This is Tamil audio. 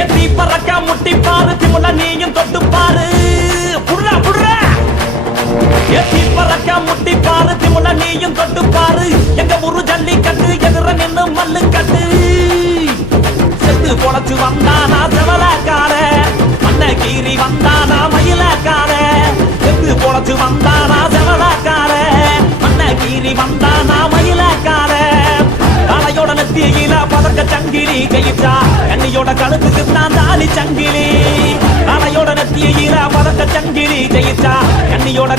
எத்தி பறக்க முட்டி பாரு திமுல நீயும் தொட்டு பாரு புடுறா புடுறா எத்தி பறக்க முட்டி பாரு திமுல நீயும் தொட்டு பாரு எங்க ஊரு ஜல்லிக்கட்டு எதிர நின்னு மல்லு கட்டு செத்து பொழைச்சு வந்தானா செவலக்கார அன்னகீரி வந்தானா மயிலக்கார செத்து பொழைச்சு வந்தானா செவலக்கார அன்னகீரி வந்தானா மயிலக்கார காலையோட நெத்தியில பதக்க சங்கிலி ஜெயிச்சா கண்ணியோட கழுத்துக்கு தான் தாலி சங்கிலி காலையோட நெத்தியில பதக்க சங்கிலி ஜெயிச்சா கண்ணியோட